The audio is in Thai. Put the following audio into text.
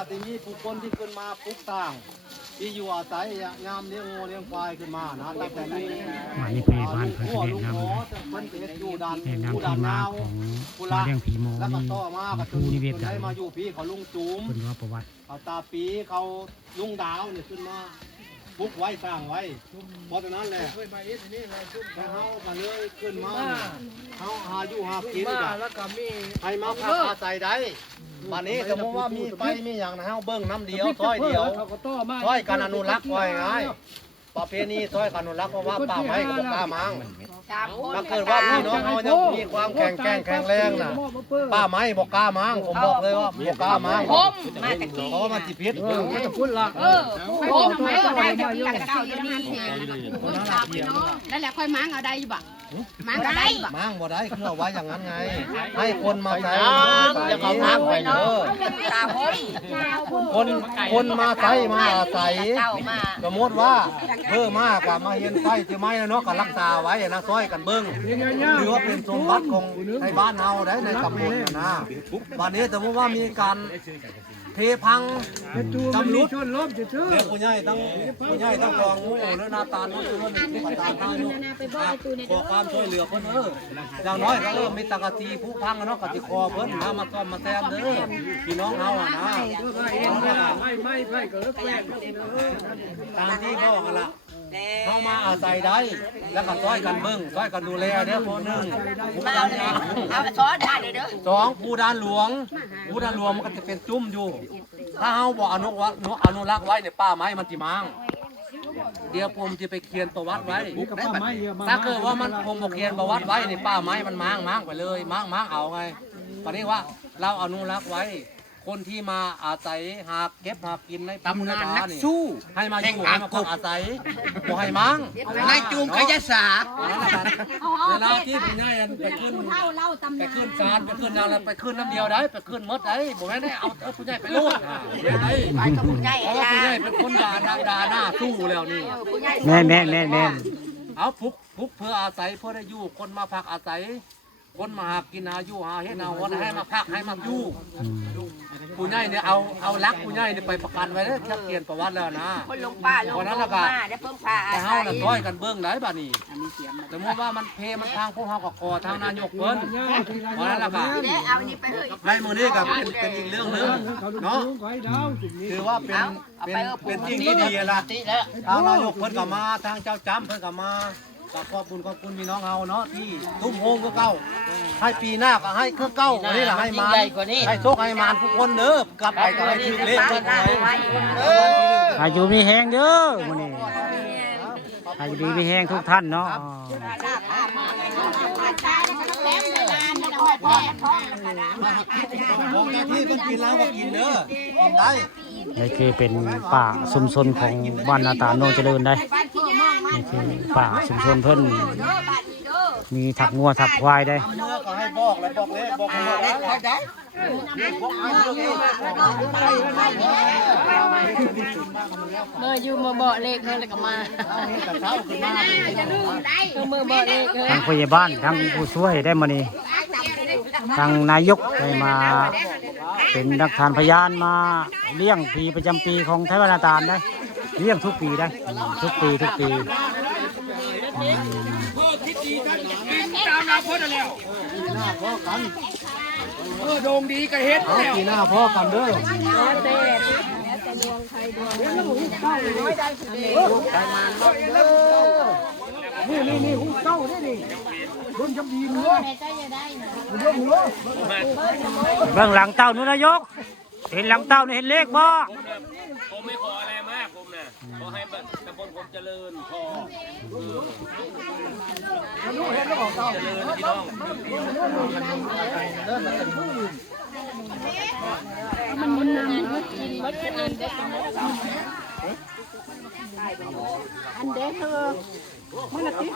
ก็จะมีผู้คนที่ขึ้นมาปลูกสร้างที่อยู่อาศัยยามเลี้ยงงูเลี้ยงควายขึ้นมานะตั้งแต่นี้ มานี่เพบ้านเพิ่น ลู แนะ ก น หมอเพิ่นเฮ็ดอยู่ด้าน ำแนะนำ ผู้ ที่ ด้าน มา นา ข ว องมาเลี้ยงผีโม แล้วก็ นี่ ต่อมาก็ ผู้นิเวศ ขึ้ ใด ได้มาอยู่พี่เขาลุงจูม เพิ่นว่าประวัติ เขาตาปีเขาลุงดาวเนี่ยขึ้นมาปลูกไว้สร้างไว้เพราะฉะนั้นแหละแต่เฮาก็เลยขึ้นมาเฮาหาอยู่หากินจ้ะให้มาพักอาศัยได้บัดนี้สมมติว่ามีไฟมีอย่างนะเฮาเบิ่งน้ำเดียวซอยเดียวซอยกันอนุรักษ์ไว้ไงประเพณีซอยกันอนุรักษ์เพราะว่าป่าไม้กับป่ามังถ้าเกิดว่าพี่น้องเฮายังมีความแข็งแรงน่ะป่าไม้บ่กล้ามังผมบอกเลยว่าบ่กล้ามัง ผมมาตะกี้ เพราะว่ามันสิพิษ ผมไม่ได้ตะกี้ตะเก้าอยู่นี่นั่นแหละค่อยมังเอาได้อยู่บ่มังเอาได้บ่ มังบ่ได้คือเอาไว้อย่างนั้นไง ให้คนมาใช้ จะเอามังไปเนาะตาผม คนมาใช้มาอาศัยสมมติว่าเพิ่มมากกับมาเห็นไฟที่ไม้แล้วเนาะก็รักษาไว้นะซอยกันเบิ่งถือว่าเป็นสมบัติของในบ้านเฮาได้ในตำบลนะบัดนี้สมมติว่ามีการเทพังจำรุดเด็กผู้ใหญ่ต้องกองงูหรือนาตาลนู่นนี่ก็ตามมาอยู่ขอความช่วยเหลือเพิ่นอย่างน้อยก็มีตะกะตีผู้พังเนาะกะติคอเพิ่นมาซ่อมมาแซมเด้อพี่น้องเฮาอ่ะนะไม่ก็เลิกแกล้งตามที่บอกกันล่ะเข้ามาอาศัยได้แล้วก็ช่วยกันเบิ่งช่วยกันดูแลเด้อผู้หนึงผู้ด้านกลาง เอาช้อนได้เด้อ สองผู้ด้านหลวงมันก็จะเป็นจุ่มอยู่ถ้าเฮาบ่อนุรักษ์ไว้ในป่าไม้มันสิมังเดี๋ยวผมจะไปเขียนประวัติไว้ถ้าเกิดว่ามันผมบอกเขียนประวัติไว้ในป่าไม้มันมังไปเลยมังเอาไงตอนนี้ว่าเราอนุรักษ์ไว้คนที่มาอาศัยหาเก็บหากินในตำนานนักสู้ให้มาอยู่ให้มาพักอาศัยบ่ให้มังนายจูมกายศาสตร์เวลาที่ผู้ใหญ่ไปขึ้นศาลไปขึ้นอะไรไปขึ้นน้ำเดียวได้ไปขึ้นมดได้บ่แม่นได้เอาผู้ใหญ่ไปโลดได้ ไปกับผู้ใหญ่ เพราะว่าผู้ใหญ่เป็นคนด่าหน้าสู้แล้วนี่ แม่น เอาพุกเพื่ออาศัยเพื่อได้อยู่คนมาพักอาศัยคนมาหากินหาอยู่หาเฮ็ดเอาวันให้มาพักให้มาอยู่ผู้ใหญ่เนี่ยเอาลักผู้ใหญ่เนี่ยไปประกันไว้แล้วแค่เขียนประวัติแล้วนะ คนลงป้าลงมาได้เพิ่มพา แต่เฮาน่ะต้อยกันเบิ่งได้บัดนี้สมมุติว่ามันเพมันทางพวกเฮาก็ขอทางนายกเพิ่นเพราะนั้นล่ะก็ เอานี่ไปเฮ้ย ให้มื้อนี้ก็เป็นอีกเรื่องนึงเนาะถือว่าเป็นสิ่งที่ดีล่ะทางนายกเพิ่นก็มาทางเจ้าจำเพิ่นก็มาก็ขอบคุณพี่น้องเฮาเนาะที่ทุ่มโฮงก็เก่าให้ปีหน้าก็ให้คือเก่าวันนี้ล่ะให้มาให้โชคให้มารทุกคนเด้อกลับไปก็ให้ถือเลขเพิ่นไว้อายุมีแห้งเด้อมื้อนี้อายุดีมีแห้งทุกท่านเนาะ ของหน้าที่เพิ่นกินแล้วก็กินเด้อกินได้ นี่คือเป็นป่าชุมชนของบ้านนาตาลโนนเจริญได้นี่คือป่าชุมชนเพิ่นมีถักงัวถักควายได้ เมื่อก็ให้บอกเลยบอกเลขบอกให้ได้บอกให้เรื่อง เมื่ออยู่มาเบาะเลขเขาเลยก็มาเมื่อเบาะเลขเขา ทั้งผู้ใหญ่บ้านทั้งผู้ช่วยได้มานี่ทางนายกได้มาเป็นนักทานพยานมาเลี้ยงผีประจำปีของไทยบ้านนาตาลได้เลี้ยงทุกปีได้ทุกปีตามนาพ่อแล้ว หน้าพ่อกัน โด่งดีก็เฮ็ด เอาปีหน้าพ่อกันเด้อนี่หุ้นเก้านี่คนจำดีเนาะ เบื้องหลังเต้านุนายกเห็นหลังเต้านี่เห็นเลขบ่ ผมไม่ขออะไรมากผมนะขอให้ตำบลผมเจริญพอเจริญพี่น้อง มันมุนน้ำมันกินมันเป็นอันเด็กอันเด็กเธอมันละติ